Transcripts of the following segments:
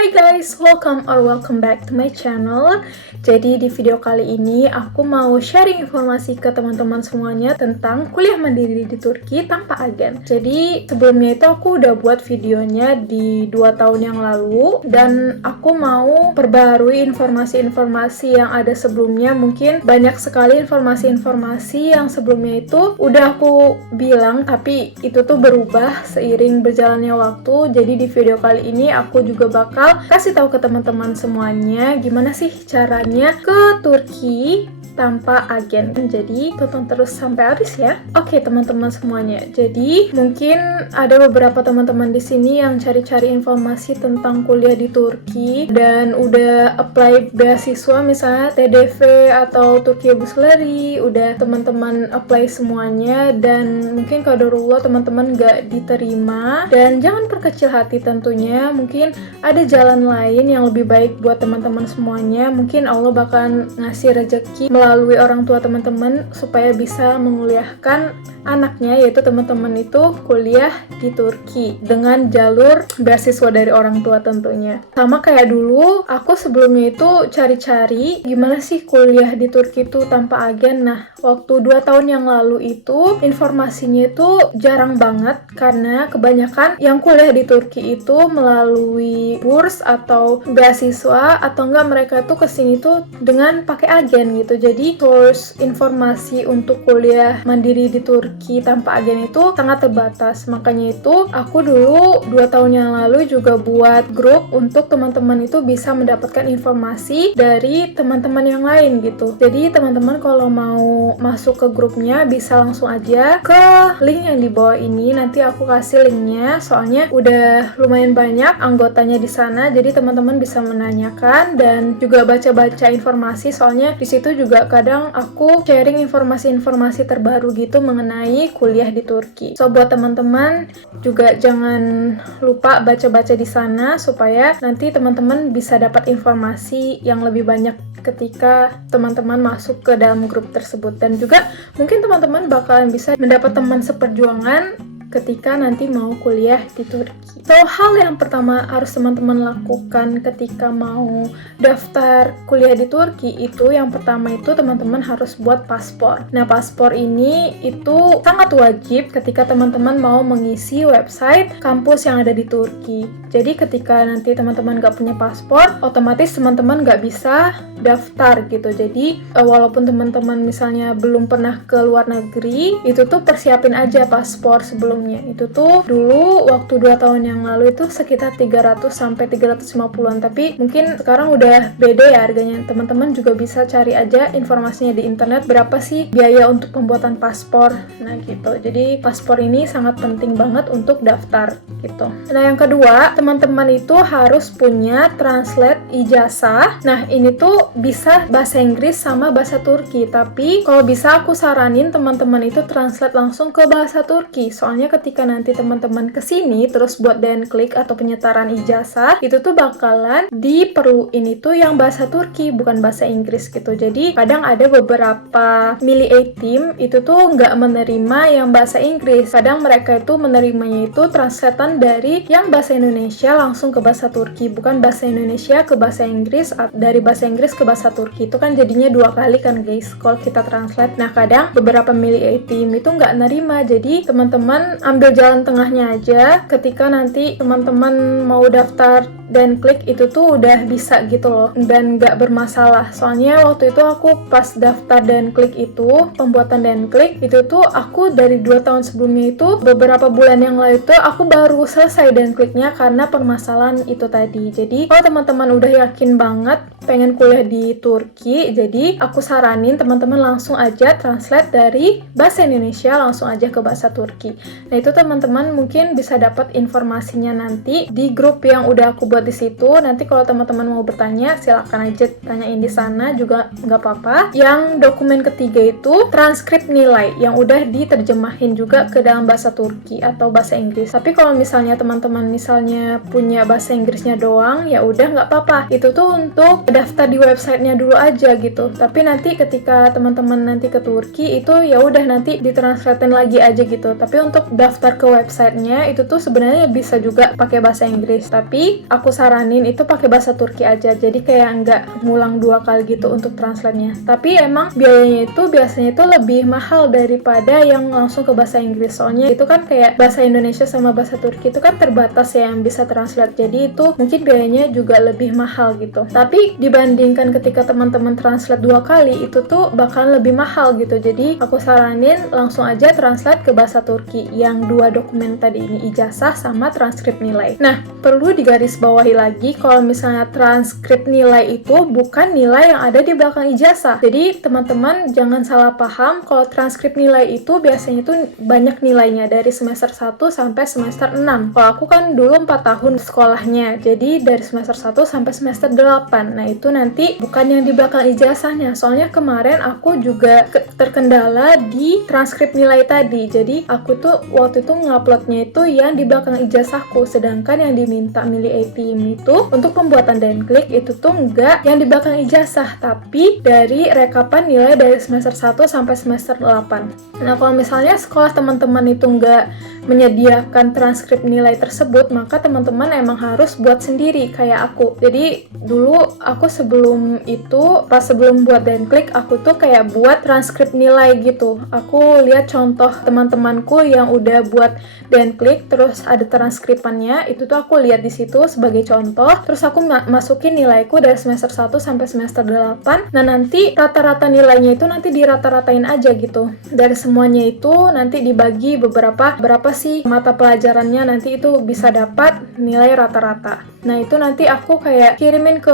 Hi guys, welcome back to my channel. Jadi di video kali ini aku mau sharing informasi ke teman-teman semuanya tentang kuliah mandiri di Turki tanpa agen. Jadi sebelumnya itu aku udah buat videonya di 2 tahun yang lalu dan aku mau perbarui informasi-informasi yang ada sebelumnya. Mungkin banyak sekali informasi-informasi yang sebelumnya itu udah aku bilang tapi itu tuh berubah seiring berjalannya waktu. Jadi di video kali ini aku juga bakal kasih tahu ke teman-teman semuanya gimana sih caranya ke Turki tanpa agen. Jadi tonton terus sampai habis ya. Oke teman-teman semuanya. Jadi mungkin ada beberapa teman-teman di sini yang cari-cari informasi tentang kuliah di Turki dan udah apply beasiswa misalnya TDV atau Turkiye Bursları, udah teman-teman apply semuanya dan mungkin qadarullah teman-teman gak diterima. Dan jangan perkecil hati tentunya, mungkin ada jalan lain yang lebih baik buat teman-teman semuanya. Mungkin Allah bakalan ngasih rezeki melalui orang tua teman-teman supaya bisa menguliahkan anaknya, yaitu teman-teman itu kuliah di Turki dengan jalur beasiswa dari orang tua tentunya. Sama kayak dulu, aku sebelumnya itu cari-cari gimana sih kuliah di Turki itu tanpa agen. Nah, waktu 2 tahun yang lalu itu informasinya itu jarang banget karena kebanyakan yang kuliah di Turki itu melalui burs atau beasiswa atau enggak mereka itu kesini tuh dengan pakai agen gitu. Jadi source informasi untuk kuliah mandiri di Turki tanpa agen itu sangat terbatas. Makanya itu aku dulu 2 tahun yang lalu juga buat grup untuk teman-teman itu bisa mendapatkan informasi dari teman-teman yang lain gitu. Jadi teman-teman kalau mau masuk ke grupnya bisa langsung aja ke link yang di bawah ini. Nanti aku kasih linknya soalnya udah lumayan banyak anggotanya di sana. Jadi teman-teman bisa menanyakan dan juga baca-baca informasi soalnya di situ juga kadang aku sharing informasi-informasi terbaru gitu mengenai kuliah di Turki. So buat teman-teman juga jangan lupa baca-baca di sana supaya nanti teman-teman bisa dapat informasi yang lebih banyak ketika teman-teman masuk ke dalam grup tersebut. Dan juga mungkin teman-teman bakalan bisa mendapat teman seperjuangan ketika nanti mau kuliah di Turki. So, hal yang pertama harus teman-teman lakukan ketika mau daftar kuliah di Turki itu yang pertama itu teman-teman harus buat paspor. Nah, paspor ini itu sangat wajib ketika teman-teman mau mengisi website kampus yang ada di Turki. Jadi ketika nanti teman-teman gak punya paspor, otomatis teman-teman gak bisa daftar gitu. Jadi walaupun teman-teman misalnya belum pernah ke luar negeri, itu tuh persiapin aja paspor sebelum. Itu tuh dulu waktu 2 tahun yang lalu itu sekitar 300 sampai 350-an, tapi mungkin sekarang udah beda ya harganya. Teman-teman juga bisa cari aja informasinya di internet berapa sih biaya untuk pembuatan paspor. Nah gitu. Jadi paspor ini sangat penting banget untuk daftar gitu. Nah yang kedua, teman-teman itu harus punya translate ijazah. Nah ini tuh bisa bahasa Inggris sama bahasa Turki, tapi kalau bisa aku saranin teman-teman itu translate langsung ke bahasa Turki. Soalnya ketika nanti teman-teman kesini terus buat dan klik atau penyetaran ijazah itu tuh bakalan diperluin itu yang bahasa Turki bukan bahasa Inggris gitu. Jadi kadang ada beberapa milih A-team itu tuh nggak menerima yang bahasa Inggris. Kadang mereka itu menerimanya itu translatean dari yang bahasa Indonesia langsung ke bahasa Turki, bukan bahasa Indonesia ke bahasa Inggris, dari bahasa Inggris ke bahasa Turki. Itu kan jadinya 2 kali kan guys kalau kita translate. Nah kadang beberapa milih A-team itu nggak nerima. Jadi teman-teman ambil jalan tengahnya aja. Ketika nanti teman-teman mau daftar dan klik itu tuh udah bisa gitu loh dan nggak bermasalah. Soalnya waktu itu aku pas daftar dan klik itu pembuatan dan klik itu tuh aku dari 2 tahun sebelumnya itu beberapa bulan yang lalu itu aku baru selesai dan kliknya karena permasalahan itu tadi. Jadi kalau teman-teman udah yakin banget pengen kuliah di Turki, jadi aku saranin teman-teman langsung aja translate dari bahasa Indonesia langsung aja ke bahasa Turki. Nah itu teman-teman mungkin bisa dapat informasinya nanti di grup yang udah aku buat di situ. Nanti kalau teman-teman mau bertanya silakan aja tanyain di sana juga nggak apa-apa. Yang dokumen ketiga itu transkrip nilai yang udah diterjemahin juga ke dalam bahasa Turki atau bahasa Inggris. Tapi kalau misalnya teman-teman misalnya punya bahasa Inggrisnya doang, ya udah nggak apa-apa. Itu tuh untuk daftar di websitenya dulu aja gitu. Tapi nanti ketika teman-teman nanti ke Turki itu ya udah nanti ditranslatein lagi aja gitu. Tapi untuk daftar ke websitenya itu tuh sebenarnya bisa juga pakai bahasa Inggris. Tapi aku aku saranin itu pakai bahasa Turki aja, jadi kayak nggak ngulang 2 kali gitu untuk translate-nya. Tapi emang biayanya itu biasanya itu lebih mahal daripada yang langsung ke bahasa Inggris, soalnya itu kan kayak bahasa Indonesia sama bahasa Turki itu kan terbatas ya yang bisa translate, jadi itu mungkin biayanya juga lebih mahal gitu. Tapi dibandingkan ketika teman-teman translate 2 kali, itu tuh bakalan lebih mahal gitu. Jadi aku saranin langsung aja translate ke bahasa Turki yang 2 dokumen tadi ini, ijazah sama transkrip nilai. Nah, perlu digarisbawahi lagi kalau misalnya transkrip nilai itu bukan nilai yang ada di belakang ijazah. Jadi teman-teman jangan salah paham kalau transkrip nilai itu biasanya itu banyak nilainya dari semester 1 sampai semester 6. Kalau aku kan dulu 4 tahun sekolahnya, jadi dari semester 1 sampai semester 8. Nah, itu nanti bukan yang di belakang ijazahnya. Soalnya kemarin aku juga terkendala di transkrip nilai tadi. Jadi aku tuh waktu itu nguploadnya itu yang di belakang ijazahku, sedangkan yang diminta milih ATM itu untuk pembuatan Denklik itu tuh enggak yang di belakang ijazah, tapi dari rekapan nilai dari semester 1 sampai semester 8. Nah, kalau misalnya sekolah teman-teman itu enggak menyediakan transkrip nilai tersebut, maka teman-teman emang harus buat sendiri kayak aku. Jadi dulu aku sebelum itu, pas sebelum buat Denklik, aku tuh kayak buat transkrip nilai gitu. Aku lihat contoh teman-temanku yang udah buat Denklik terus ada transkripannya, itu tuh aku lihat di situ sebagai contoh, terus aku masukin nilaiku dari semester 1 sampai semester 8. Nah, nanti rata-rata nilainya itu nanti dirata-ratain aja gitu. Dari semuanya itu nanti dibagi berapa sih mata pelajarannya, nanti itu bisa dapat nilai rata-rata. Nah, itu nanti aku kayak kirimin ke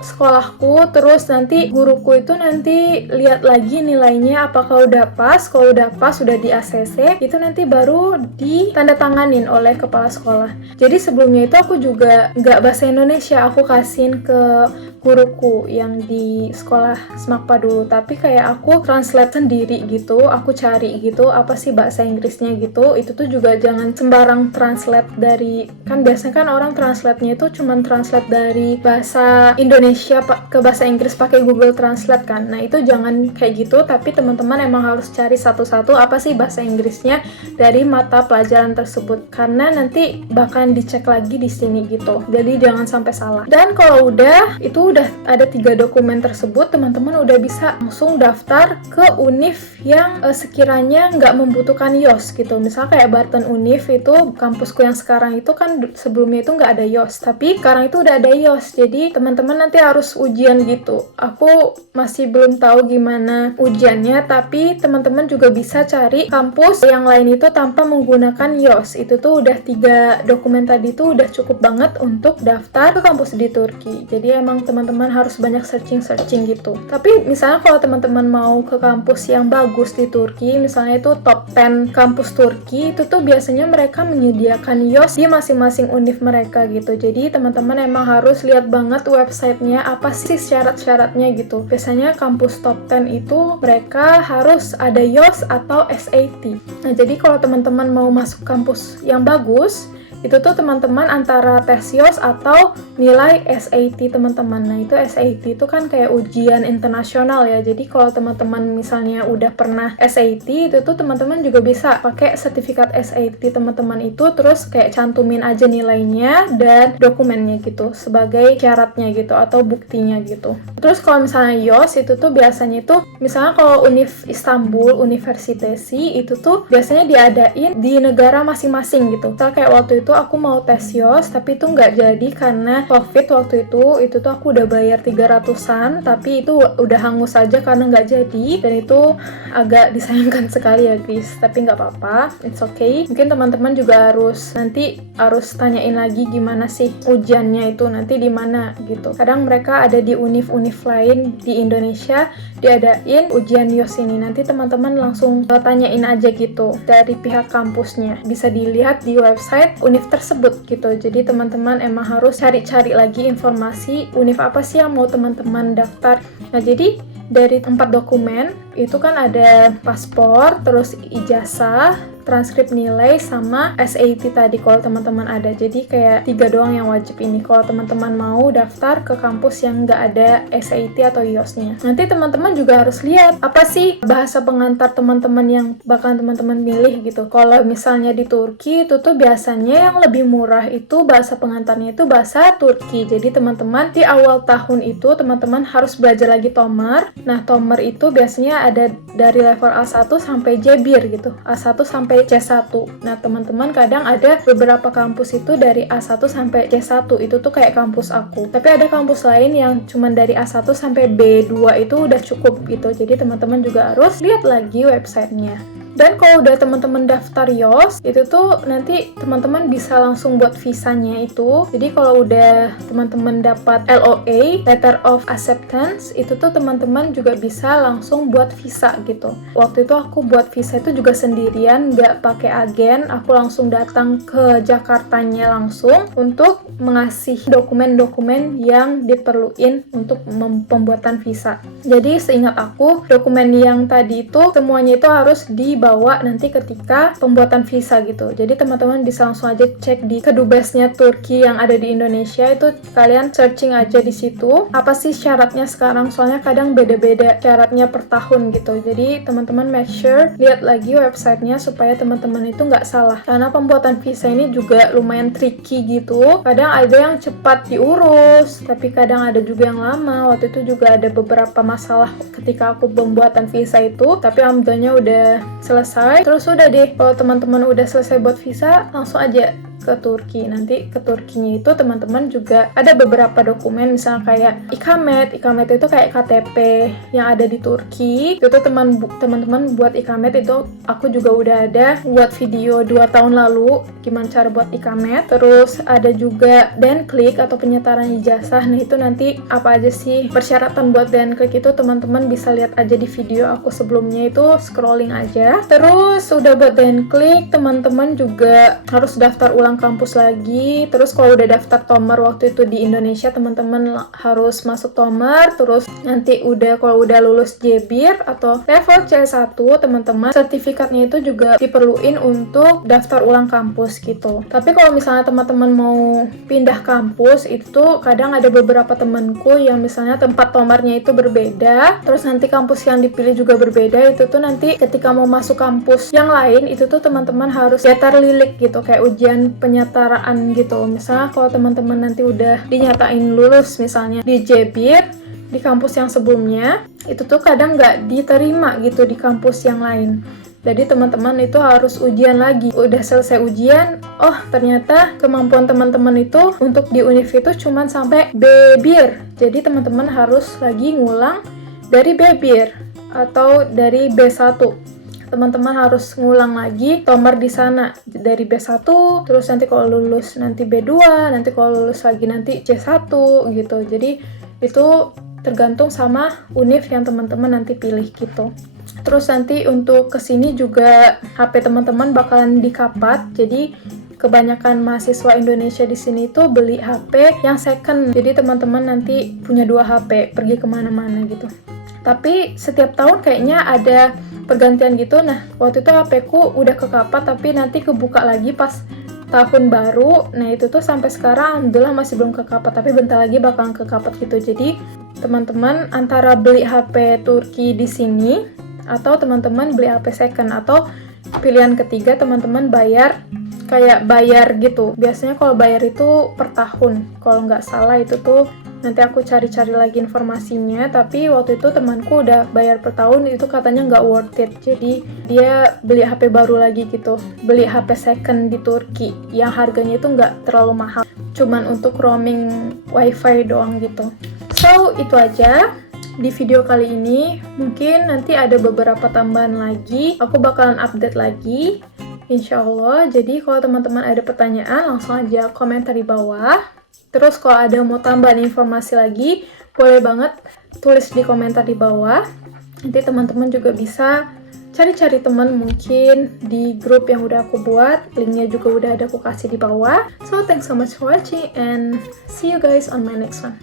sekolahku, terus nanti guruku itu nanti lihat lagi nilainya apakah udah pas. Kalau udah pas, udah di ACC, itu nanti baru ditandatanganin oleh kepala sekolah. Jadi sebelumnya itu aku juga nggak bahasa Indonesia, aku kasihin ke guruku yang di sekolah Semakpa dulu, tapi kayak aku translate sendiri gitu, aku cari gitu apa sih bahasa Inggrisnya gitu. Itu tuh juga jangan sembarang translate dari, kan biasanya kan orang translate-nya itu cuman translate dari bahasa Indonesia ke bahasa Inggris pakai Google Translate kan. Nah, itu jangan kayak gitu, tapi teman-teman emang harus cari satu-satu apa sih bahasa Inggrisnya dari mata pelajaran tersebut, karena nanti bakalan dicek lagi di sini gitu. Jadi jangan sampai salah. Dan kalau udah ada 3 dokumen tersebut, teman-teman udah bisa langsung daftar ke univ yang sekiranya nggak membutuhkan YOS gitu. Misal kayak Barton Univ itu, kampusku yang sekarang itu kan sebelumnya itu nggak ada YOS, tapi sekarang itu udah ada YOS. Jadi teman-teman nanti harus ujian gitu. Aku masih belum tahu gimana ujiannya, tapi teman-teman juga bisa cari kampus yang lain itu tanpa menggunakan YOS. Itu tuh udah 3 dokumen tadi tuh udah cukup banget untuk daftar ke kampus di Turki. Jadi emang teman-teman harus banyak searching gitu. Tapi misalnya kalau teman-teman mau ke kampus yang bagus di Turki, misalnya itu top 10 kampus Turki, itu tuh biasanya mereka menyediakan YOS di masing-masing univ mereka gitu. Jadi teman-teman emang harus lihat banget websitenya apa sih syarat-syaratnya gitu. Biasanya kampus top 10 itu mereka harus ada YOS atau SAT. Nah, jadi kalau teman-teman mau masuk kampus yang bagus, itu tuh teman-teman antara tes YOS atau nilai SAT teman-teman. Nah, itu SAT itu kan kayak ujian internasional ya. Jadi kalau teman-teman misalnya udah pernah SAT, itu tuh teman-teman juga bisa pakai sertifikat SAT teman-teman itu, terus kayak cantumin aja nilainya dan dokumennya gitu sebagai syaratnya gitu atau buktinya gitu. Terus kalau misalnya YOS itu tuh biasanya itu, misalnya kalau Univ Istanbul, Universitesi itu tuh biasanya diadain di negara masing-masing gitu. Misal kayak waktu itu aku mau tes YOS, tapi itu nggak jadi karena COVID waktu itu tuh aku udah bayar 300-an, tapi itu udah hangus aja karena nggak jadi, dan itu agak disayangkan sekali ya guys, tapi nggak apa-apa, it's okay. Mungkin teman-teman juga harus tanyain lagi gimana sih ujiannya itu nanti di mana gitu. Kadang mereka ada di univ-univ lain di Indonesia diadain ujian YOS ini, nanti teman-teman langsung tanyain aja gitu dari pihak kampusnya, bisa dilihat di website univ tersebut gitu. Jadi teman-teman emang harus cari-cari lagi informasi univ apa sih yang mau teman-teman daftar. Nah, jadi dari 4 dokumen itu kan ada paspor, terus ijazah, transkrip nilai, sama SAT tadi kalau teman-teman ada. Jadi kayak 3 doang yang wajib ini kalau teman-teman mau daftar ke kampus yang nggak ada SAT atau IELTS-nya. Nanti teman-teman juga harus lihat apa sih bahasa pengantar teman-teman yang bakalan teman-teman pilih gitu. Kalau misalnya di Turki itu tuh biasanya yang lebih murah itu bahasa pengantarnya itu bahasa Turki. Jadi teman-teman di awal tahun itu teman-teman harus belajar lagi Tomer. Nah, Tomer itu biasanya ada dari level A1 sampai Jebir gitu. A1 sampai C1. Nah, teman-teman kadang ada beberapa kampus itu dari A1 sampai C1. Itu tuh kayak kampus aku. Tapi ada kampus lain yang cuman dari A1 sampai B2 itu udah cukup gitu. Jadi teman-teman juga harus lihat lagi websitenya. Dan kalau udah teman-teman daftar IELTS, itu tuh nanti teman-teman bisa langsung buat visanya itu. Jadi kalau udah teman-teman dapat LOA, Letter of Acceptance, itu tuh teman-teman juga bisa langsung buat visa gitu. Waktu itu aku buat visa itu juga sendirian, nggak pakai agen. Aku langsung datang ke Jakartanya langsung untuk mengasih dokumen-dokumen yang diperluin untuk pembuatan visa. Jadi seingat aku, dokumen yang tadi itu semuanya itu harus dibawa nanti ketika pembuatan visa gitu. Jadi teman-teman bisa langsung aja cek di kedubesnya Turki yang ada di Indonesia, itu kalian searching aja di situ. Apa sih syaratnya sekarang? Soalnya kadang beda-beda syaratnya per tahun gitu. Jadi teman-teman make sure lihat lagi websitenya supaya teman-teman itu nggak salah. Karena pembuatan visa ini juga lumayan tricky gitu. Kadang ada yang cepat diurus, tapi kadang ada juga yang lama. Waktu itu juga ada beberapa masalah ketika aku pembuatan visa itu, tapi alhamdulillahnya udah selesai. Terus udah deh, kalau teman-teman udah selesai buat visa, langsung aja ke Turki. Nanti ke Turkinya itu teman-teman juga ada beberapa dokumen, misalnya kayak ikamet itu kayak KTP yang ada di Turki. Itu teman-teman buat ikamet itu aku juga udah ada buat video 2 tahun lalu gimana cara buat ikamet. Terus ada juga Denklik atau penyetaran ijazah. Nah, itu nanti apa aja sih persyaratan buat Denklik itu teman-teman bisa lihat aja di video aku sebelumnya, itu scrolling aja. Terus udah buat Denklik, teman-teman juga harus daftar ulang kampus lagi. Terus kalau udah daftar Tomer waktu itu di Indonesia, teman-teman harus masuk Tomer. Terus nanti kalau udah lulus Jebir atau level C1, teman-teman sertifikatnya itu juga diperluin untuk daftar ulang kampus gitu. Tapi kalau misalnya teman-teman mau pindah kampus, itu kadang ada beberapa temanku yang misalnya tempat Tomernya itu berbeda, terus nanti kampus yang dipilih juga berbeda. Itu tuh nanti ketika mau masuk kampus yang lain, itu tuh teman-teman harus datar lilik gitu, kayak ujian penyetaraan gitu. Misalnya kalau teman-teman nanti udah dinyatain lulus misalnya di Jebir, di kampus yang sebelumnya, itu tuh kadang nggak diterima gitu di kampus yang lain. Jadi teman-teman itu harus ujian lagi. Udah selesai ujian, oh ternyata kemampuan teman-teman itu untuk di univ itu cuma sampai B-Bir. Jadi teman-teman harus lagi ngulang dari B-Bir atau dari B1. Teman-teman harus ngulang lagi Tomer di sana dari B1, terus nanti kalau lulus nanti B2, nanti kalau lulus lagi nanti C1 gitu. Jadi itu tergantung sama univ yang teman-teman nanti pilih gitu. Terus nanti untuk kesini juga HP teman-teman bakalan dikapat. Jadi kebanyakan mahasiswa Indonesia di sini tuh beli HP yang second. Jadi teman-teman nanti punya 2 HP pergi kemana-mana gitu. Tapi setiap tahun kayaknya ada pergantian gitu. Nah, waktu itu HP ku udah kekapat, tapi nanti kebuka lagi pas tahun baru. Nah, itu tuh sampai sekarang alhamdulillah masih belum kekapat, tapi bentar lagi bakalan kekapat gitu. Jadi, teman-teman antara beli HP Turki di sini atau teman-teman beli HP second, atau pilihan ketiga teman-teman bayar gitu. Biasanya kalau bayar itu per tahun. Kalau nggak salah itu tuh nanti aku cari-cari lagi informasinya, tapi waktu itu temanku udah bayar per tahun, itu katanya nggak worth it. Jadi dia beli HP baru lagi gitu, beli HP second di Turki yang harganya itu nggak terlalu mahal, cuman untuk roaming wifi doang gitu. So itu aja di video kali ini. Mungkin nanti ada beberapa tambahan lagi, aku bakalan update lagi insyaallah. Jadi kalau teman-teman ada pertanyaan langsung aja komentar di bawah. Terus kalau ada mau tambahan informasi lagi, boleh banget tulis di komentar di bawah. Nanti teman-teman juga bisa cari-cari teman mungkin di grup yang udah aku buat. Linknya juga udah ada aku kasih di bawah. So, thanks so much for watching and see you guys on my next one.